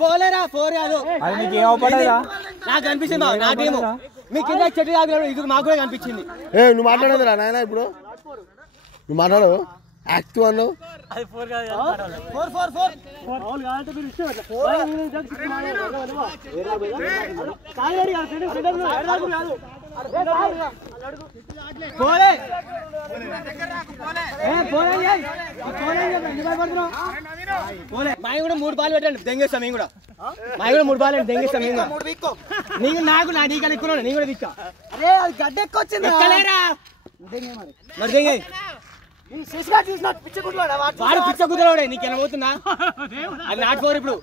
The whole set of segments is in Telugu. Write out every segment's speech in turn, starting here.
పోలేరా ఫోర్ కాదు అది నీకు ఏం అవపడదా? నాకు అనిపించింది నా టీము మీ కింద చెట్టు తాగలేదు ఇది మాకు కూడా కనిపించింది. నువ్వు మాట్లాడదురా నాయన ఇప్పుడు నువ్వు మాట్లాడవు యాక్టివ్ అన్నావు. మావి కూడా 3 బాల్ పెట్టండి దెంగేస్తాం మేము కూడా. మావి కూడా 3 బాల్ దెంగేస్తాం మేము కూడా. నీకు నాకు నా నీకన్నా ఎక్కువ నీ కూడా దిక్కా. అరే అది గడ్డ ఎక్కువ వచ్చింది మరి దెంగే వాడు పిచ్చ కుదరవాడే నీకు ఎలా పోతుందా? అది నాట్ ఫోర్ ఇప్పుడు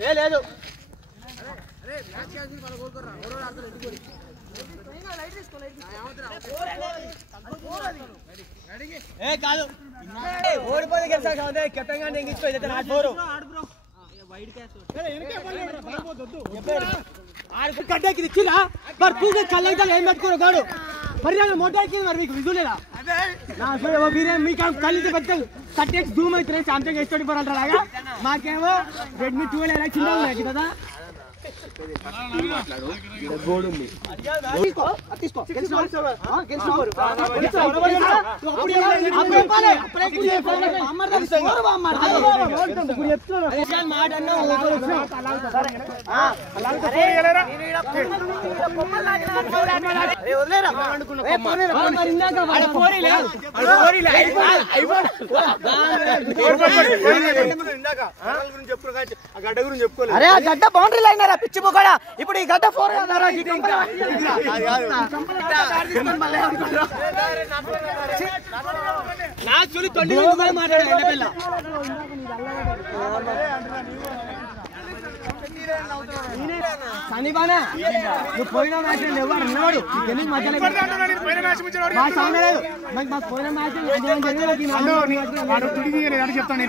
లేదు కాదు ఓడిపోతే గెలిచా కెప్టెన్ గానీ ఎంగించుకో నాట్ ఫోర్ గడ్డకి ఇచ్చిరా మరి పూజ కళ్ళైతే ఏం పెట్టుకోరు కాడు మరి మోటార్కి మరి మీకు విజు లేదా మీకు కళ్ళు పెట్టుకొని 30x జూమ్ అవుతున్నాయి సామ్సంగ్ S24 అంటారా మాకేమో రెడ్మీ 12 ఎలా చిన్న ఉన్నాయి కదా గోడు ఉంది అరే ఆ గడ్డ బౌండరీ లైన్ పిచ్చి పోకడా ఇప్పుడు ఈ గడ్డ 4 సనిబానా నువ్వు పోయిన మ్యాచ్ ఎవరు అన్నాడు పోయిన మ్యాచ్ చెప్తాను.